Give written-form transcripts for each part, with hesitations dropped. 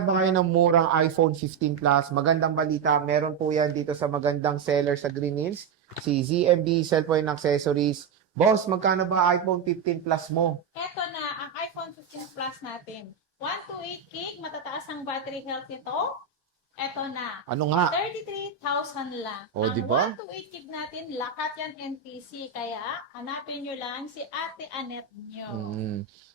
Naghahanap ba kayo ng murang iPhone 15 Plus? Magandang balita, meron po yan dito sa magandang seller sa Green Hills, si ZMB Cellphone Accessories. Boss, magkano ba iPhone 15 Plus mo? Ito na ang iPhone 15 Plus natin. 128 gig, matataas ang battery health nito. Ito na. Ano nga? 33,000 lang. O, Ang di ba? 128 gig natin, lahat yan NTC. Kaya, hanapin nyo lang si Ate Annette nyo.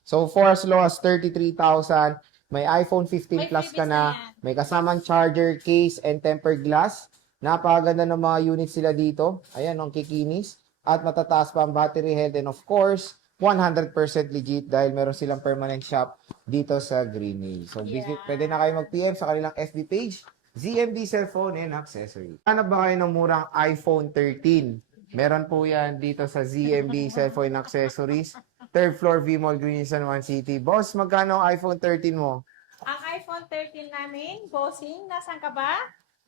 So, for as low as 33,000, may iPhone 15 May Plus ka freebies na na, yan. may kasamang charger, case, and tempered glass. Napakaganda ng mga units sila dito. Ayan, ang kikinis. At matataas pa ang battery health. And of course, 100% legit dahil meron silang permanent shop dito sa Green Hills. So, visit, pwede na kayo mag-PM sa kanilang FB page, ZMB Cellphone and Accessories. Ano ba kayo ng murang iPhone 13? Meron po yan dito sa ZMB Cellphone and Accessories. Third floor, V-Mall, Green Hills, San Juan City. Boss, magkano ang iPhone 13 mo? Ang iPhone 13 namin, bossing, nasan ka ba?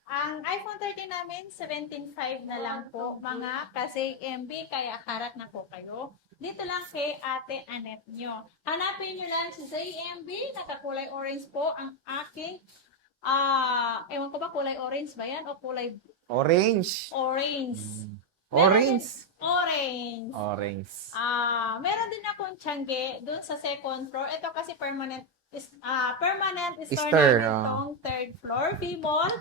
Ang iPhone 13 namin, 17.5 na lang po, mga kasi MB, kaya harap na po kayo. Dito lang kay Ate Annette nyo. Hanapin nyo lang si ZMB, nakakulay orange po ang aking, ewan ko ba kulay orange ba yan o kulay Orange. orange? Orange. Orange. Orange. Meron din akong tiyangge doon sa second floor. Ito kasi permanent store Store, namin tong third floor, V-Mall.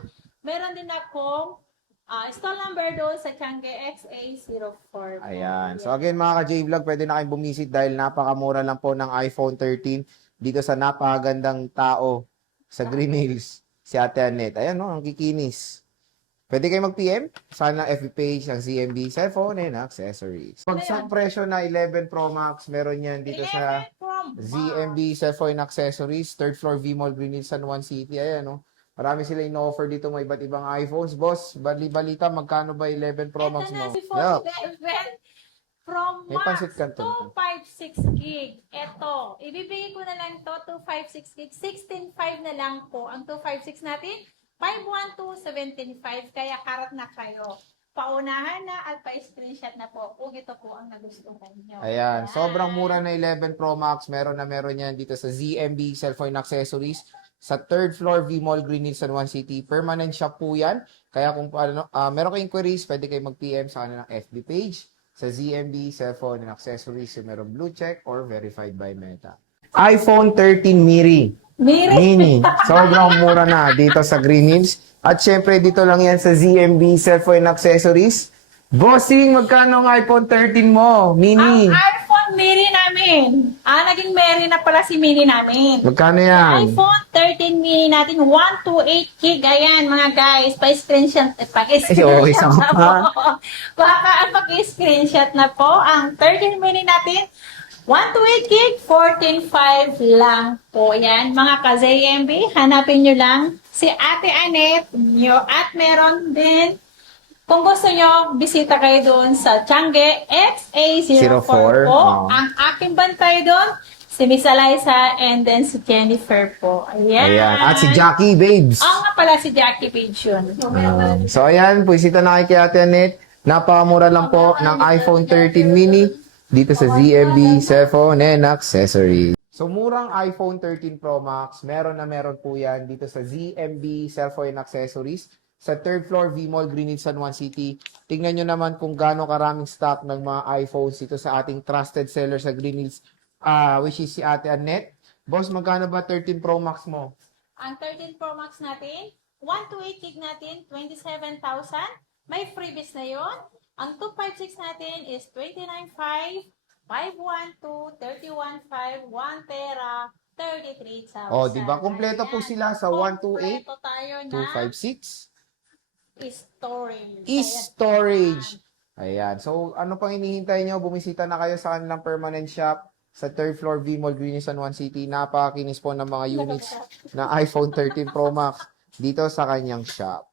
Meron din akong stall number doon sa Tiangge XA04. Ayan. So again mga ka-J-Vlog, pwede na kayong bumisit dahil napakamura lang po ng iPhone 13 dito sa napakagandang tao sa Green Hills, si Ate Annette. Ayan, no, ang kikinis. Pwede kayo mag-PM sa FB page ng ZMB Cellphone and Accessories. Pagsang presyo na 11 Pro Max, meron yan dito sa 11 from ZMB Cellphone and Accessories, third floor V-Mall, Green Hills, San Juan City. Ayan, no. Marami sila in-offer dito, may iba't ibang iPhones. Boss, balita, magkano ba 11 Pro Max Ito na, mo? before Yup. the event, from May Max pansit kanton. 256 gig. Ito, ibibigay ko na lang to 256 gig. 16.5 na lang po ang 256 natin. 512.75, kaya karat na kayo. Paunahan na at pa-screenshot na po kung ito po ang nagustuhan nyo. Ayan, sobrang mura na 11 Pro Max. Meron yan dito sa ZMB Cellphone Accessories. Sa third floor, V-Mall, Green Hills, San Juan City. Permanent shop po yan. Kaya kung meron kayong queries, pwede kayo mag-PM sa kanilang FB page sa ZMB Cellphone and Accessories. So, meron blue check or verified by Meta. iPhone 13 Mini. Sobrang mura na dito sa Green Hills. At syempre, dito lang yan sa ZMB Cellphone and Accessories. Bossing, magkano ang iPhone 13 mo? Mini. Ang iPhone mini namin. Naging Mary na pala si mini namin. Magkano yan? iPhone 13 mini natin, 128 gig. Ayan, mga guys, pa-screenshot okay, na po. Baka pag-screenshot na po. Ang 13 mini natin, 128 gig, 14.5 lang po. Yan, mga ka-ZMB, hanapin nyo lang si Ate Annette nyo. At meron din, kung gusto nyo, bisita kayo doon sa Tiangge XA04 po. Oh. Ang aking bantay doon, si Miss Eliza and then si Jennifer po. Ayan. Ayan. At si Jackie, babes. Oo nga pala si Jackie Page yun. So, ayan, puwisita na kay Ate Annette. Napakamura lang po ng iPhone 13 mini dito sa ZMB Cellphone and Accessories. So, murang iPhone 13 Pro Max, meron po yan dito sa ZMB Cellphone and Accessories. Sa third floor, V-Mall, Green Hills, San Juan City. Tingnan nyo naman kung gaano karaming stock ng mga iPhones dito sa ating trusted seller sa Green Hills, which is si Ate Annette. Boss, magkano ba 13 Pro Max mo? Ang 13 Pro Max natin, 128 gig natin, 27,000. May freebies na yon. Ang 256 natin is 29,500, 512, 31,500, 1 tera, 33,000. Oh, di ba? Kumpleto po sila sa 128, Kompleto tayo na 256. storage. Storage. Ayan. So, ano pang hinihintay nyo? Bumisita na kayo sa kanilang permanent shop sa third floor V-Mall, Green Hills, San Juan City. Napakinis po ng mga units na iPhone 13 Pro Max dito sa kanyang shop.